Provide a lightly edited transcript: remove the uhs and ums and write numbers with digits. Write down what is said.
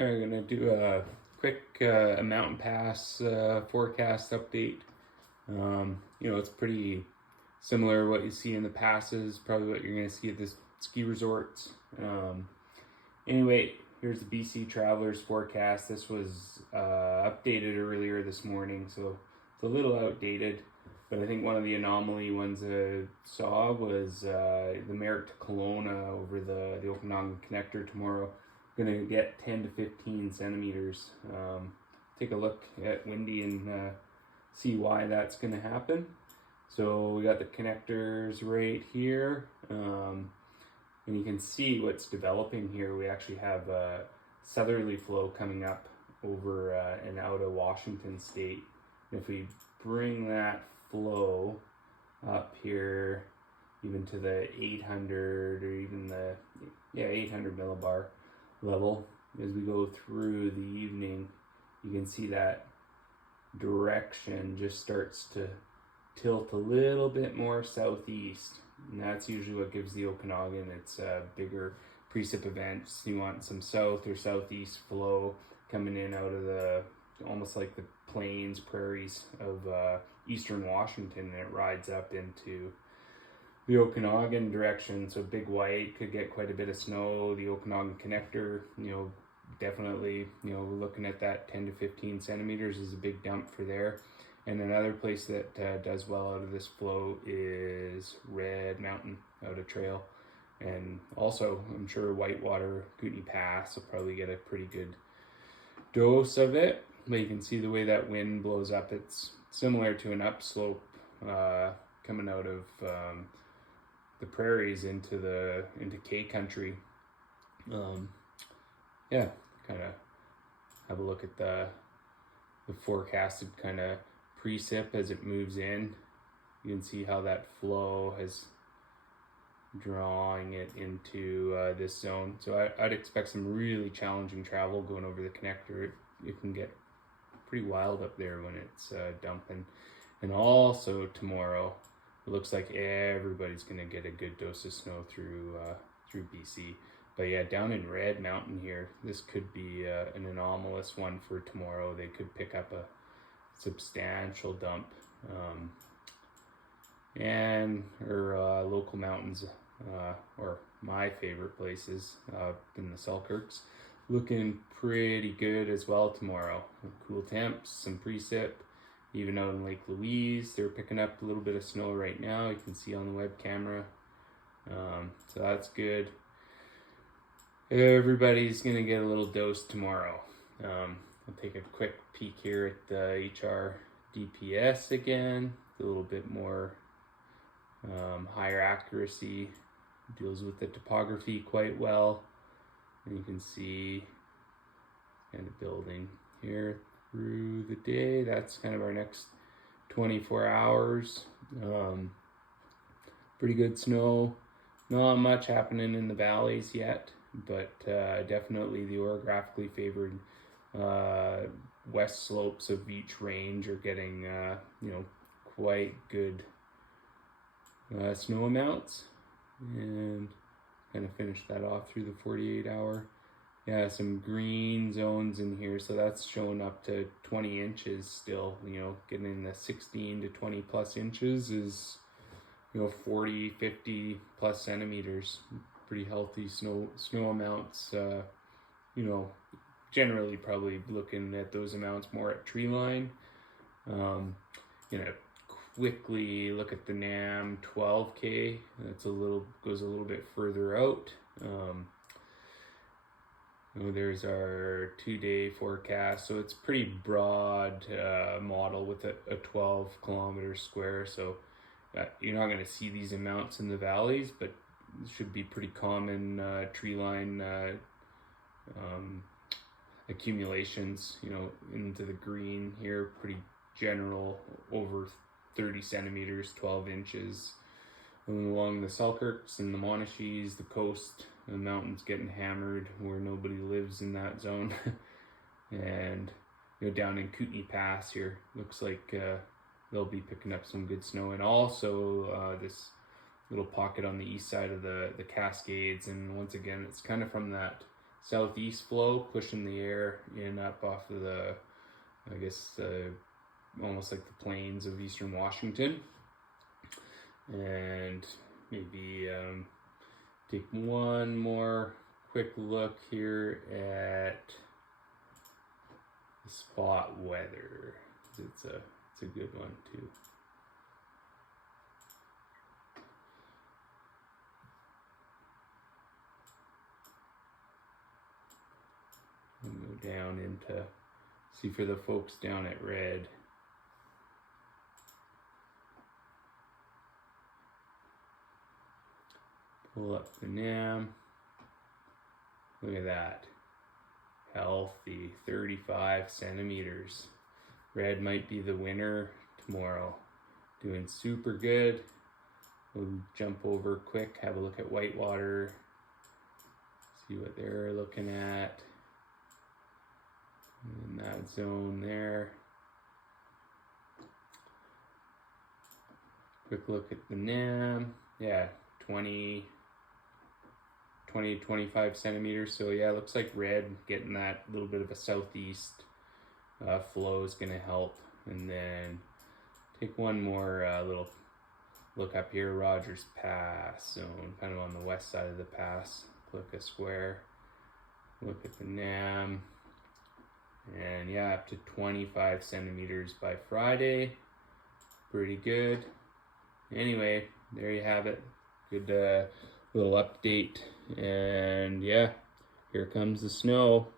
We're gonna do a quick mountain pass forecast update. It's pretty similar to what you see in the passes, probably what you're gonna see at the ski resorts. Anyway, here's the BC Travelers forecast. This was updated earlier this morning, so it's a little outdated. But I think one of the anomaly ones I saw was the Merritt to Kelowna over the Okanagan Connector tomorrow. Going to get 10 to 15 centimeters. Take a look at Windy and see why that's going to happen. So we got the connectors right here, and you can see what's developing here. We actually have a southerly flow coming up over and out of Washington State. And if we bring that flow up here, even to the 800 or even the 800 millibar level, as we go through the evening, you can see that direction just starts to tilt a little bit more southeast, and that's usually what gives the Okanagan its bigger precip events. You want some south or southeast flow coming in out of the almost like the plains, prairies of eastern Washington, and it rides up into the Okanagan direction. So Big White could get quite a bit of snow. The Okanagan Connector, definitely, looking at that 10 to 15 centimeters is a big dump for there. And another place that does well out of this flow is Red Mountain out of Trail. And also, I'm sure Whitewater, Kootenai Pass will probably get a pretty good dose of it. But you can see the way that wind blows up. It's similar to an upslope coming out of the prairies into K country. Kind of have a look at the forecasted kind of precip as it moves in. You can see how that flow has drawing it into this zone. So I'd expect some really challenging travel going over the connector. It can get pretty wild up there when it's dumping. And also tomorrow, it looks like everybody's going to get a good dose of snow through BC. But yeah, down in Red Mountain here, this could be an anomalous one for tomorrow. They could pick up a substantial dump. And our local mountains, or my favorite places in the Selkirks, looking pretty good as well tomorrow. Cool temps, some precip. Even out in Lake Louise, they're picking up a little bit of snow right now. You can see on the web camera. So that's good. Everybody's going to get a little dose tomorrow. I'll take a quick peek here at the HR DPS again. A little bit more higher accuracy. Deals with the topography quite well. And you can see kind of building here through the day. That's kind of our next 24 hours. Pretty good snow. Not much happening in the valleys yet, but definitely the orographically favored west slopes of each range are getting quite good snow amounts. And kind of finish that off through the 48-hour. Yeah, some green zones in here, so that's showing up to 20 inches still. Getting the 16 to 20 plus inches is 40, 50 plus centimeters. Pretty healthy snow amounts. Generally probably looking at those amounts more at tree line. Quickly look at the NAM 12K. That's goes a little bit further out. There's our 2-day forecast. So it's pretty broad model with a 12 kilometer square. So you're not going to see these amounts in the valleys, but it should be pretty common tree line accumulations, into the green here. Pretty general, over 30 centimeters, 12 inches. And along the Selkirks and the Monashees, the coast, the mountains getting hammered where nobody lives in that zone. And down in Kootenai Pass here, looks like they'll be picking up some good snow. And also this little pocket on the east side of the Cascades. And once again, it's kind of from that southeast flow pushing the air in up off of the, I guess, almost like the plains of eastern Washington. And maybe take one more quick look here at the spot weather. It's a good one too. We'll go down into, see for the folks down at red. Pull up the NAM. Look at that. Healthy, 35 centimeters. Red might be the winner tomorrow. Doing super good. We'll jump over quick, have a look at whitewater. See what they're looking at. In that zone there. Quick look at the NAM. Yeah, 20 to 25 centimeters. So yeah, looks like red getting that little bit of a southeast flow is going to help. And then take one more little look up here, Rogers Pass zone, kind of on the west side of the pass. Click a square, look at the NAM, and yeah, up to 25 centimeters by Friday. Pretty good. Anyway, there you have it. Good little update. And yeah, here comes the snow.